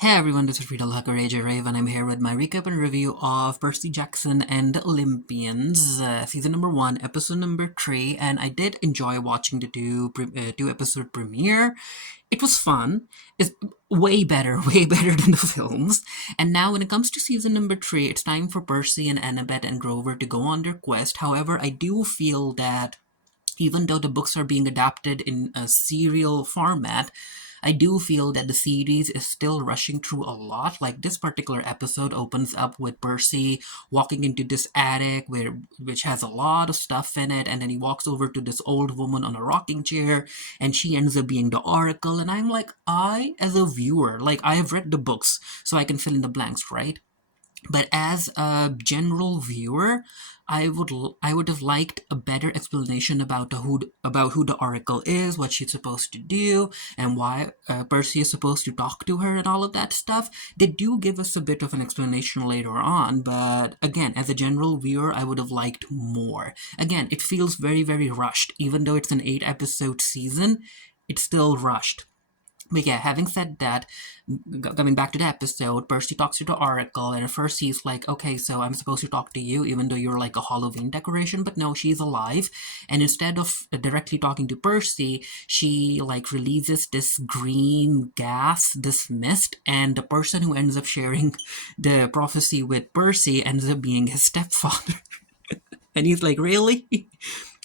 Hey everyone, this is Rita Lakaraja Rave, and I'm here with my recap and review of Percy Jackson and the Olympians, season number 1, episode number 3, and I did enjoy watching the two episode premiere. It was fun. It's way better, way better than the films. And now, when it comes to season number 3, it's time for Percy and Annabeth and Grover to go on their quest. However, I do feel that even though the books are being adapted in a serial format, I do feel that the series is still rushing through a lot. Like this particular episode opens up with Percy walking into this attic which has a lot of stuff in it, and then he walks over to this old woman on a rocking chair, and she ends up being the Oracle. And I'm like, I, as a viewer, like I have read the books, so I can fill in the blanks, right? But as a general viewer, I would have liked a better explanation about who the Oracle is, what she's supposed to do, and why Percy is supposed to talk to her and all of that stuff. They do give us a bit of an explanation later on, but again, as a general viewer, I would have liked more. Again, it feels very rushed, even though it's an 8 episode season. It's still rushed. But yeah, having said that, coming back to the episode, Percy talks to the Oracle, and at first he's like, okay, so I'm supposed to talk to you, even though you're like a Halloween decoration, but no, she's alive. And instead of directly talking to Percy, she like releases this green gas, this mist, and the person who ends up sharing the prophecy with Percy ends up being his stepfather. And he's like, really?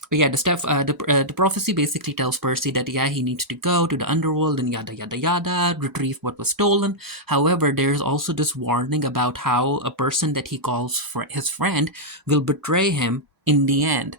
But yeah, the prophecy basically tells Percy that yeah, he needs to go to the underworld and yada yada yada, retrieve what was stolen. However, there's also this warning about how a person that he calls for his friend will betray him in the end.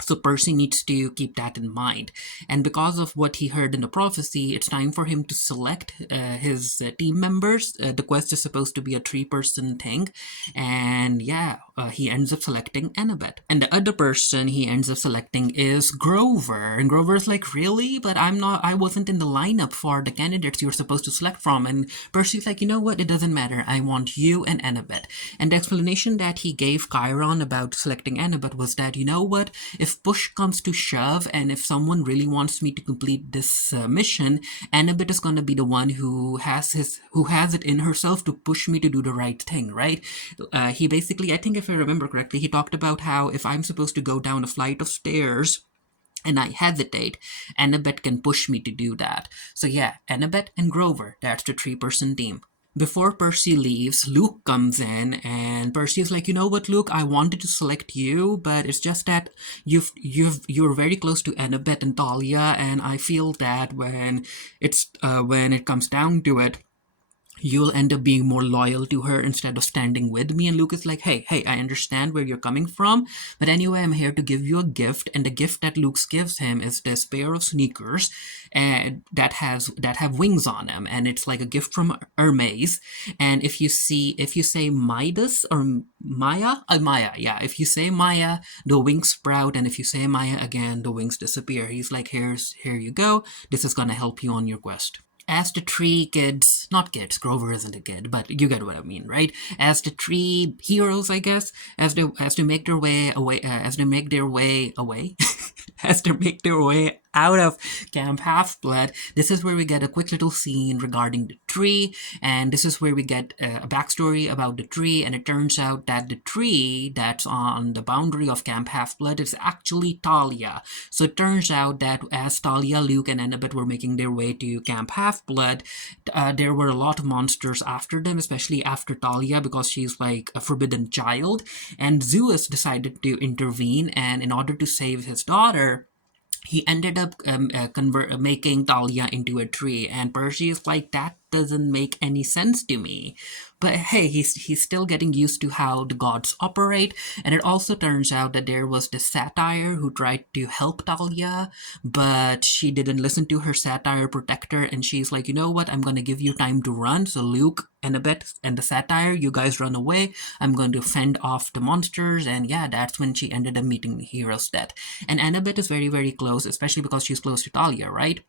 So Percy needs to keep that in mind. And because of what he heard in the prophecy, it's time for him to select his team members. The quest is supposed to be a 3-person thing. And yeah, he ends up selecting Annabeth. And the other person he ends up selecting is Grover. And Grover's like, really? But I wasn't in the lineup for the candidates you were supposed to select from. And Percy's like, you know what? It doesn't matter. I want you and Annabeth. And the explanation that he gave Chiron about selecting Annabeth was that, you know what? If push comes to shove, and if someone really wants me to complete this mission, Annabeth is going to be the one who has it in herself to push me to do the right thing, right? He basically, I think if I remember correctly, he talked about how if I'm supposed to go down a flight of stairs and I hesitate, Annabeth can push me to do that. So yeah, Annabeth and Grover, that's the 3-person team. Before Percy leaves, Luke comes in, and Percy is like, you know what, Luke, I wanted to select you, but it's just that you're very close to Annabeth and Talia, and I feel that when it comes down to it, you'll end up being more loyal to her instead of standing with me. And Luke is like, hey, I understand where you're coming from, but anyway, I'm here to give you a gift. And the gift that Luke gives him is this pair of sneakers and that have wings on them, and it's like a gift from Hermes. And if you say Midas or Maya, yeah, if you say Maya, the wings sprout, and if you say Maya again, the wings disappear. He's like, here you go, this is gonna help you on your quest. As the 3 kids, not kids, Grover isn't a kid, but you get what I mean, right? As the 3 heroes, I guess, as they make their way away, as they make their way away, as they make their way out of Camp Half-Blood, this is where we get a quick little scene regarding the tree, and this is where we get a backstory about the tree, and it turns out that the tree that's on the boundary of Camp Half-Blood is actually Talia. So it turns out that as Talia, Luke, and Annabeth were making their way to Camp Half-Blood, there were a lot of monsters after them, especially after Talia, because she's like a forbidden child, and Zeus decided to intervene, and in order to save his daughter, he ended up making Talia into a tree, and Percy is like, that doesn't make any sense to me. But hey, he's still getting used to how the gods operate, and it also turns out that there was this satyr who tried to help Talia, but she didn't listen to her satyr protector, and she's like, you know what, I'm gonna give you time to run, so Luke, Annabeth, and the satyr, you guys run away, I'm going to fend off the monsters, and yeah, that's when she ended up meeting Hero's death. And Annabeth is very close, especially because she's close to Talia, right?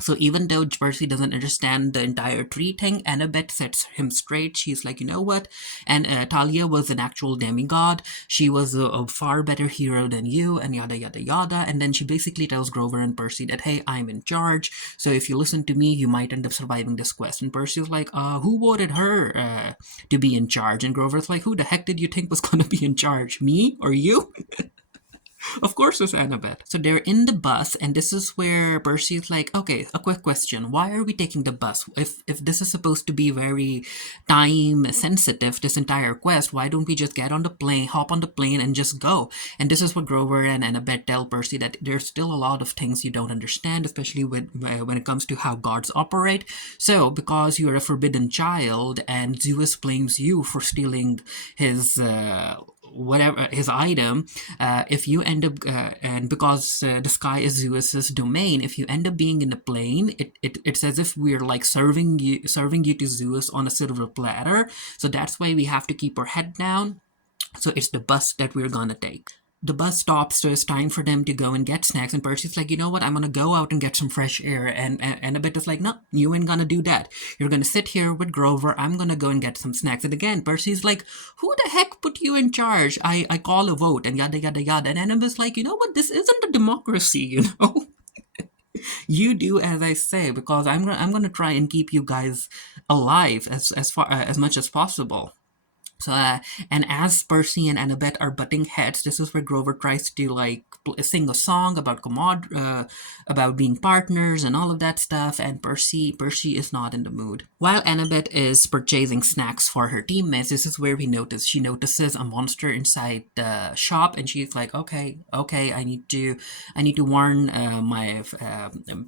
So even though Percy doesn't understand the entire tree thing, Annabeth sets him straight. She's like, you know what? And Talia was an actual demigod. She was a far better hero than you, and yada yada yada. And then she basically tells Grover and Percy that, hey, I'm in charge. So if you listen to me, you might end up surviving this quest. And Percy's like, who voted her to be in charge? And Grover's like, who the heck did you think was gonna be in charge? Me or you? Of course, it's Annabeth. So they're in the bus, and this is where Percy's like, okay, a quick question. Why are we taking the bus? If this is supposed to be very time sensitive, this entire quest, why don't we just get on the plane, hop on the plane, and just go? And this is what Grover and Annabeth tell Percy, that there's still a lot of things you don't understand, especially when it comes to how gods operate. So, because you're a forbidden child, and Zeus blames you for stealing his whatever his item, if you end up and because the sky is Zeus's domain, if you end up being in the plane, it's as if we're like serving you to Zeus on a silver platter. So that's why we have to keep our head down. So it's the bus that we're gonna take. The bus stops, so it's time for them to go and get snacks. And Percy's like, you know what? I'm gonna go out and get some fresh air. And Annabeth is like, no, you ain't gonna do that. You're gonna sit here with Grover. I'm gonna go and get some snacks. And again, Percy's like, who the heck put you in charge? I call a vote and yada yada yada. And Annabeth's like, you know what? This isn't a democracy, you know. You do as I say, because I'm gonna try and keep you guys alive as much as possible. So, and as Percy and Annabeth are butting heads, this is where Grover tries to like sing a song about about being partners and all of that stuff. And Percy is not in the mood. While Annabeth is purchasing snacks for her teammates, this is where she notices a monster inside the shop, and she's like, okay, I need to warn my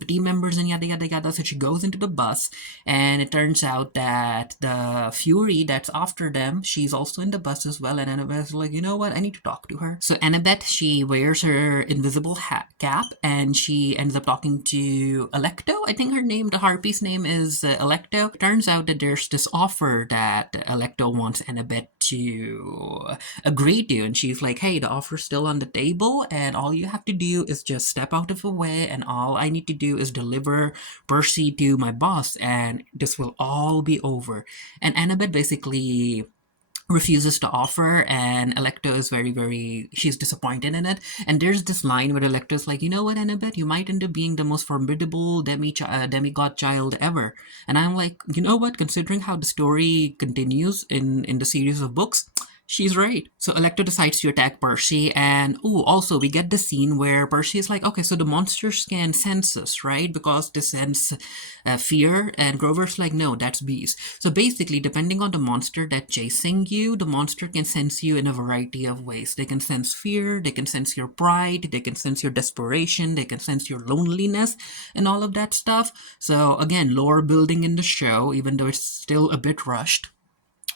team members and yada yada yada. So she goes into the bus, and it turns out that the Fury that's after them, she's also in the bus as well. And Annabeth's like, you know what? I need to talk to her. So Annabeth, she wears her invisible cap, and she ends up talking to Alecto. I think the harpy's name is Alecto. Turns out that there's this offer that Alecto wants Annabeth to agree to, and she's like, hey, the offer's still on the table, and all you have to do is just step out of the way, and all I need to do is deliver Percy to my boss, and this will all be over. And Annabeth basically refuses to offer, and Alecto is she's disappointed in it. And there's this line where Alecto's like, you know what, Annabeth, you might end up being the most formidable demigod child ever. And I'm like, you know what, considering how the story continues in the series of books, she's right. So Alecto decides to attack Percy, and also we get the scene where Percy is like, okay, so the monsters can sense us, right? Because they sense fear, and Grover's like, no, that's bees. So basically, depending on the monster that's chasing you, the monster can sense you in a variety of ways. They can sense fear, they can sense your pride, they can sense your desperation, they can sense your loneliness, and all of that stuff. So again, lore building in the show, even though it's still a bit rushed.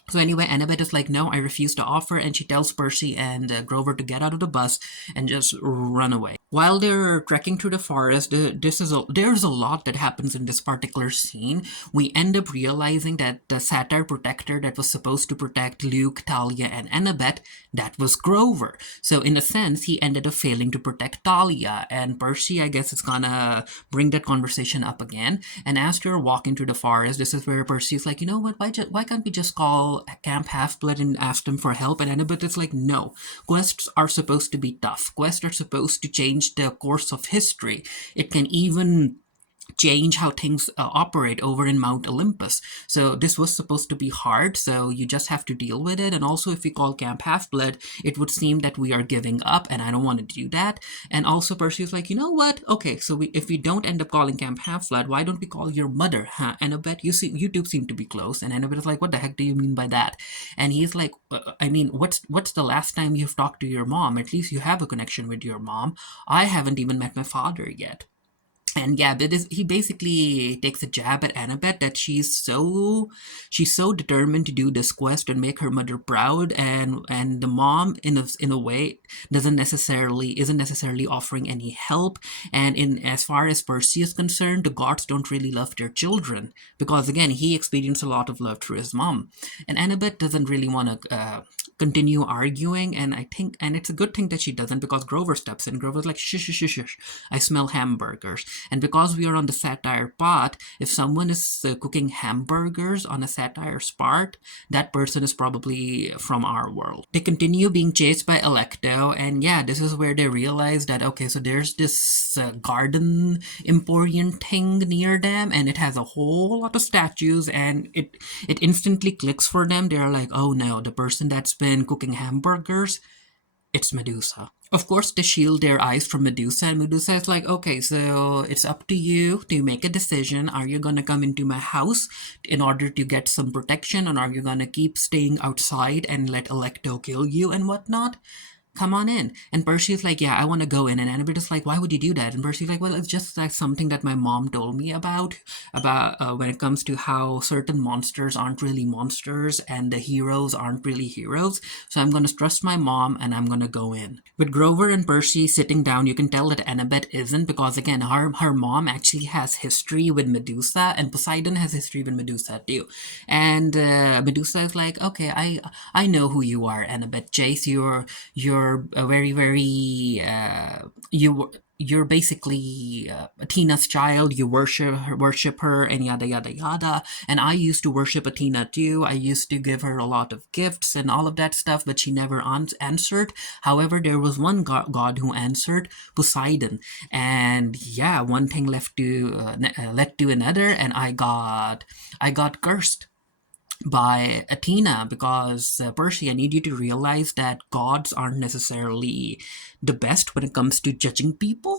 So anyway, Annabeth is like, no, I refuse to offer, and she tells Percy and Grover to get out of the bus and just run away. While they're trekking through the forest, there's a lot that happens in this particular scene. We end up realizing that the satyr protector that was supposed to protect Luke, Talia, and Annabeth, that was Grover. So in a sense, he ended up failing to protect Talia, and Percy, I guess, is gonna bring that conversation up again. And as they're walking through the forest, this is where Percy's like, you know what, why can't we just call Camp Half-Blood and ask them for help? And Annabeth is like, no, quests are supposed to be tough. Quests are supposed to change the course of history. It can even change how things operate over in Mount Olympus. So this was supposed to be hard, so you just have to deal with it. And also, if we call Camp Half-Blood, it would seem that we are giving up, and I don't want to do that. And also, Percy's like, you know what? Okay, so if we don't end up calling Camp Half-Blood, why don't we call your mother? Annabeth, you two seem to be close. And Annabeth is like, what the heck do you mean by that? And he's like, I mean, what's the last time you've talked to your mom? At least you have a connection with your mom. I haven't even met my father yet. And yeah, he basically takes a jab at Annabeth that she's so determined to do this quest and make her mother proud, and the mom in a way isn't necessarily offering any help. And in as far as Percy is concerned, the gods don't really love their children, because again, he experienced a lot of love through his mom. And Annabeth doesn't really want to continue arguing, and it's a good thing that she doesn't, because Grover steps in. Grover's like, shush, shush, shush, shush, I smell hamburgers. And because we are on the satire part, if someone is cooking hamburgers on a satire part, that person is probably from our world. They continue being chased by Electo, and yeah, this is where they realize that okay, so there's this garden Emporium thing near them, and it has a whole lot of statues, and it instantly clicks for them. They're like, oh no, the person that's been cooking hamburgers, it's Medusa. Of course, they shield their eyes from Medusa, and Medusa is like, okay, so it's up to you to make a decision. Are you gonna come into my house in order to get some protection, or are you gonna keep staying outside and let Electo kill you and whatnot? Come on in. And Percy's like, yeah, I want to go in. And Annabeth is like, why would you do that? And Percy's like, well, it's just like something that my mom told me about when it comes to how certain monsters aren't really monsters and the heroes aren't really heroes. So I'm going to trust my mom and I'm going to go in. With Grover and Percy sitting down, you can tell that Annabeth isn't, because again, her mom actually has history with Medusa, and Poseidon has history with Medusa too. And Medusa is like, okay, I know who you are, Annabeth. Jace, you're a very very you're basically Athena's child. You worship her, and yada yada yada. And I used to worship Athena too. I used to give her a lot of gifts and all of that stuff, but she never answered. However, there was one god who answered, Poseidon. And yeah, one thing led to another, and I got cursed by Athena, because Percy, I need you to realize that gods aren't necessarily the best when it comes to judging people.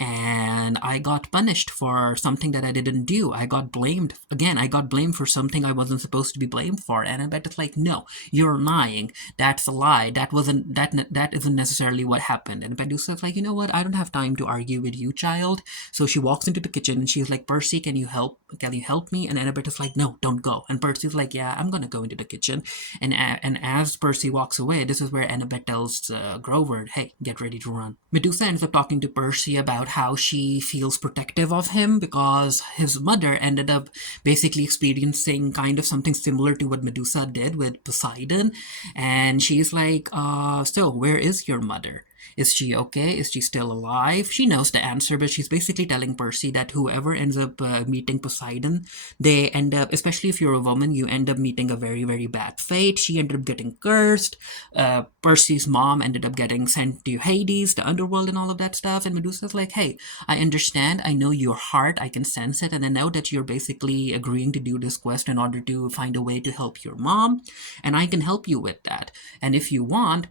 And I got punished for something that I didn't do. I got blamed. Again, I got blamed for something I wasn't supposed to be blamed for. And I bet it's like, no, you're lying. That's a lie. That isn't necessarily what happened. And Medusa's like, you know what? I don't have time to argue with you, child. So she walks into the kitchen and she's like, Percy, can you help me? And Annabeth is like, no, don't go. And Percy's like, yeah, I'm gonna go into the kitchen. And as Percy walks away, this is where Annabeth tells Grover, hey, get ready to run. Medusa ends up talking to Percy about how she feels protective of him, because his mother ended up basically experiencing kind of something similar to what Medusa did with Poseidon. And she's like, so where is your mother? Is she okay? Is she still alive? She knows the answer, but she's basically telling Percy that whoever ends up meeting Poseidon, they end up, especially if you're a woman, you end up meeting a very, very bad fate. She ended up getting cursed. Percy's mom ended up getting sent to Hades, the underworld, and all of that stuff. And Medusa's like, hey, I understand. I know your heart. I can sense it. And I know that you're basically agreeing to do this quest in order to find a way to help your mom. And I can help you with that. And if you want,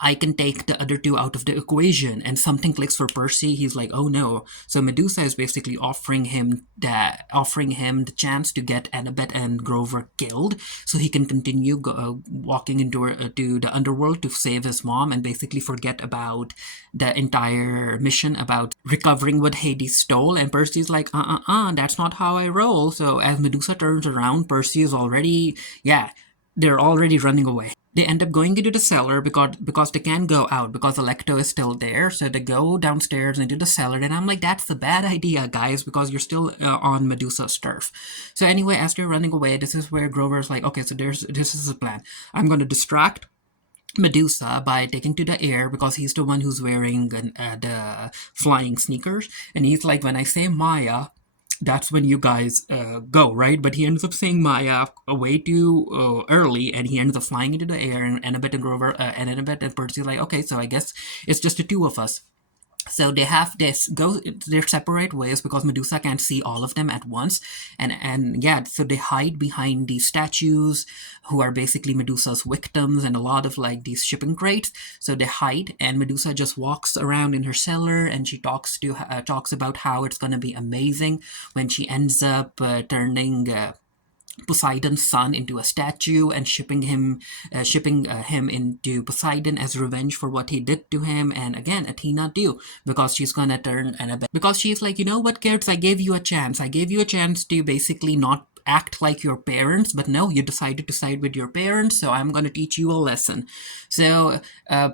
I can take the other two out of the equation. And something clicks for Percy. He's like, oh no. So Medusa is basically offering him the chance to get Annabeth and Grover killed, so he can continue walking into to the underworld to save his mom, and basically forget about the entire mission about recovering what Hades stole. And Percy's like, that's not how I roll. So as Medusa turns around, Percy is already, they're already running away. They end up going into the cellar because they can't go out because Electo is still there. So they go downstairs into the cellar, and I'm like, that's a bad idea, guys, because you're still on Medusa's turf. So anyway, as they're running away, this is where Grover's like, okay, so this is a plan. I'm going to distract Medusa by taking to the air, because he's the one who's wearing the flying sneakers. And he's like, when I say Maya, that's when you guys go, right? But he ends up saying Maya way too early, and he ends up flying into the air, and Annabeth and Grover, and Annabeth and Percy are like, okay, so I guess it's just the two of us. So they have this go their separate ways because Medusa can't see all of them at once, and so they hide behind these statues who are basically Medusa's victims, and a lot of like these shipping crates. So they hide, and Medusa just walks around in her cellar, and she talks about how it's gonna be amazing when she ends up turning Poseidon's son into a statue and shipping him into Poseidon as revenge for what he did to him. And again, Athena too, because she's gonna turn Annabeth, because she's like, you know what, kids, I gave you a chance to basically not act like your parents, but no, you decided to side with your parents, so I'm going to teach you a lesson. So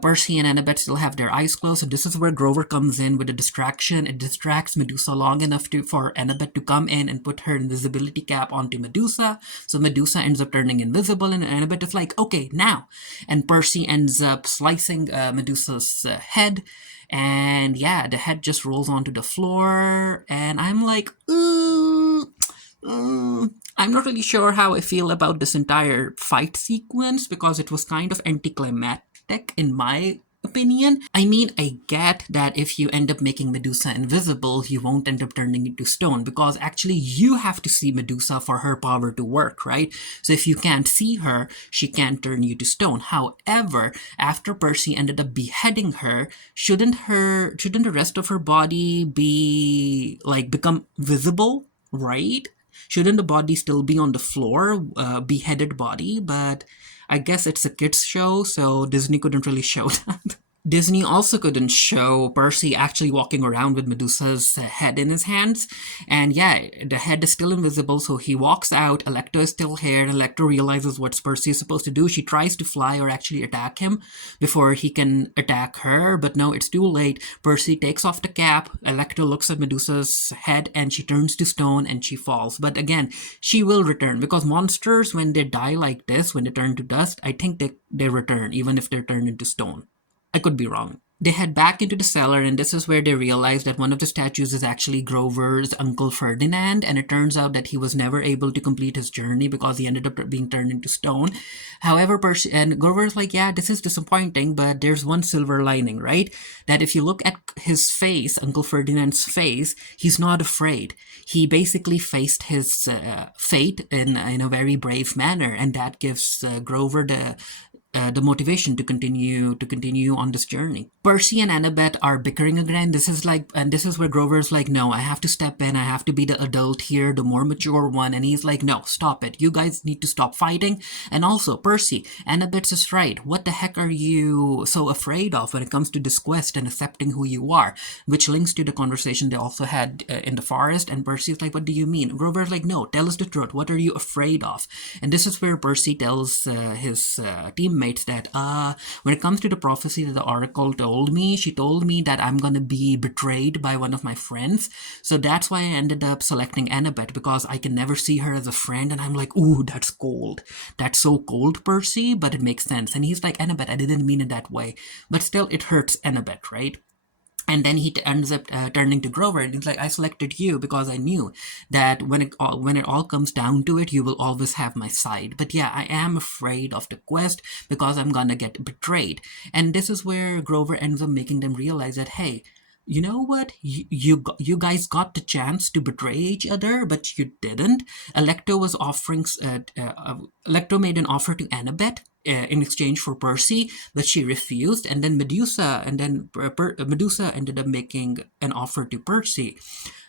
Percy and Annabeth still have their eyes closed, so this is where Grover comes in with a distraction. It distracts Medusa long enough for Annabeth to come in and put her invisibility cap onto Medusa, so Medusa ends up turning invisible, and Annabeth is like, okay, now. And Percy ends up slicing Medusa's head, and yeah, the head just rolls onto the floor, and I'm like, ooh. I'm not really sure how I feel about this entire fight sequence because it was kind of anticlimactic in my opinion. I mean, I get that if you end up making Medusa invisible, you won't end up turning into stone because actually you have to see Medusa for her power to work, right? So if you can't see her, she can't turn you to stone. However, after Percy ended up beheading her, shouldn't the rest of her body be like become visible, right? Shouldn't the body still be on the floor, beheaded body? But I guess it's a kids show, so Disney couldn't really show that. Disney also couldn't show Percy actually walking around with Medusa's head in his hands. And yeah, the head is still invisible, so he walks out. Electro is still here. Electro realizes what Percy is supposed to do. She tries to fly or actually attack him before he can attack her, but no, it's too late. Percy takes off the cap. Electro looks at Medusa's head and she turns to stone and she falls. But again, she will return because monsters, when they die like this, when they turn to dust, I think they return even if they're turned into stone. I could be wrong. They head back into the cellar, and this is where they realize that one of the statues is actually Grover's Uncle Ferdinand, and it turns out that he was never able to complete his journey because he ended up being turned into stone. However, Percy and Grover's like, yeah, this is disappointing, but there's one silver lining, right? That if you look at his face, Uncle Ferdinand's face, he's not afraid. He basically faced his fate in a very brave manner, and that gives Grover the motivation to continue on this journey. Percy and Annabeth are bickering again. This is where Grover's like, no, I have to step in. I have to be the adult here, the more mature one. And he's like, no, stop it. You guys need to stop fighting. And also, Percy, Annabeth is right. What the heck are you so afraid of when it comes to this quest and accepting who you are? Which links to the conversation they also had in the forest. And Percy's like, what do you mean? Grover's like, no, tell us the truth. What are you afraid of? And this is where Percy tells his teammates that when it comes to the prophecy that the oracle told me, she told me that I'm gonna be betrayed by one of my friends. So that's why I ended up selecting Annabeth, because I can never see her as a friend. And I'm like, ooh, that's cold. That's so cold, Percy, but it makes sense. And he's like, Annabeth, I didn't mean it that way. But still, it hurts Annabeth, right? And then he ends up turning to Grover, and he's like, I selected you because I knew that when it all comes down to it, you will always have my side. But yeah, I am afraid of the quest because I'm gonna get betrayed. And this is where Grover ends up making them realize that, hey, you know what? You guys got the chance to betray each other, but you didn't. Electro made an offer to Annabeth in exchange for Percy, but she refused. And then Medusa ended up making an offer to Percy.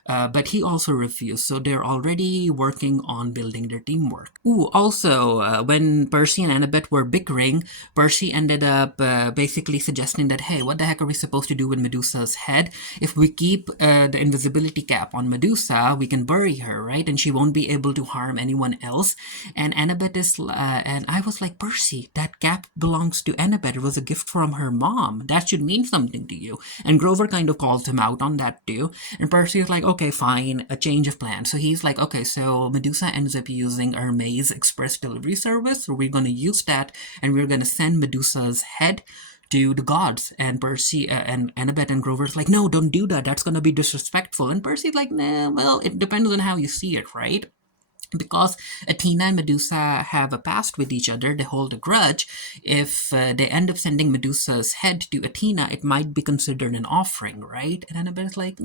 But he also refused, so they're already working on building their teamwork. Ooh, also, when Percy and Annabeth were bickering, Percy ended up basically suggesting that, hey, what the heck are we supposed to do with Medusa's head? If we keep the invisibility cap on Medusa, we can bury her, right? And she won't be able to harm anyone else. And Annabeth and I was like, Percy, that cap belongs to Annabeth. It was a gift from her mom. That should mean something to you. And Grover kind of calls him out on that too. And Percy is like, okay, fine, a change of plan. So he's like, okay, so Medusa ends up using Hermes Express delivery service. So we're going to use that, and we're going to send Medusa's head to the gods. And Percy and Annabeth and Grover's like, no, don't do that. That's going to be disrespectful. And Percy's like, nah, well, it depends on how you see it, right? Because Athena and Medusa have a past with each other, they hold a grudge. If they end up sending Medusa's head to Athena, it might be considered an offering, right? And Annabeth's like,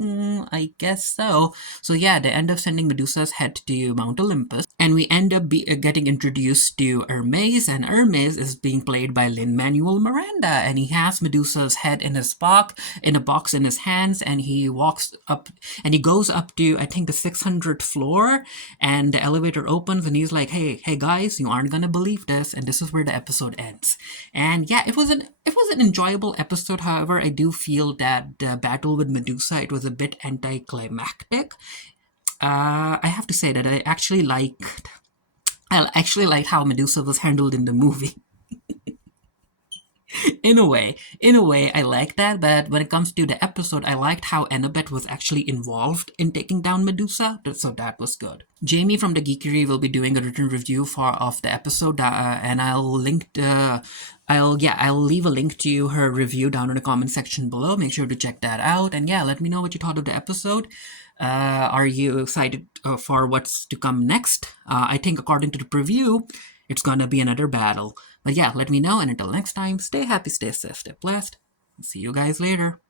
I guess so. So yeah, they end up sending Medusa's head to Mount Olympus, and we end up getting introduced to Hermes, and Hermes is being played by Lin-Manuel Miranda, and he has Medusa's head in a box in his hands, and he walks up, and he goes up to, I think, the 600th floor, and the elevator opens, and he's like, hey guys, you aren't gonna believe this. And this is where the episode ends. And yeah, it was an enjoyable episode. However, I do feel that the battle with Medusa, it was a bit anticlimactic. I have to say that I actually liked how Medusa was handled in the movie. In a way, I like that. But when it comes to the episode, I liked how Annabeth was actually involved in taking down Medusa. So that was good. Jamie from the Geekery will be doing a written review for of the episode, and I'll leave a link to her review down in the comment section below. Make sure to check that out, and yeah, let me know what you thought of the episode. Are you excited for what's to come next? I think according to the preview, it's gonna be another battle. But yeah, let me know, and until next time, stay happy, stay safe, stay blessed. See you guys later.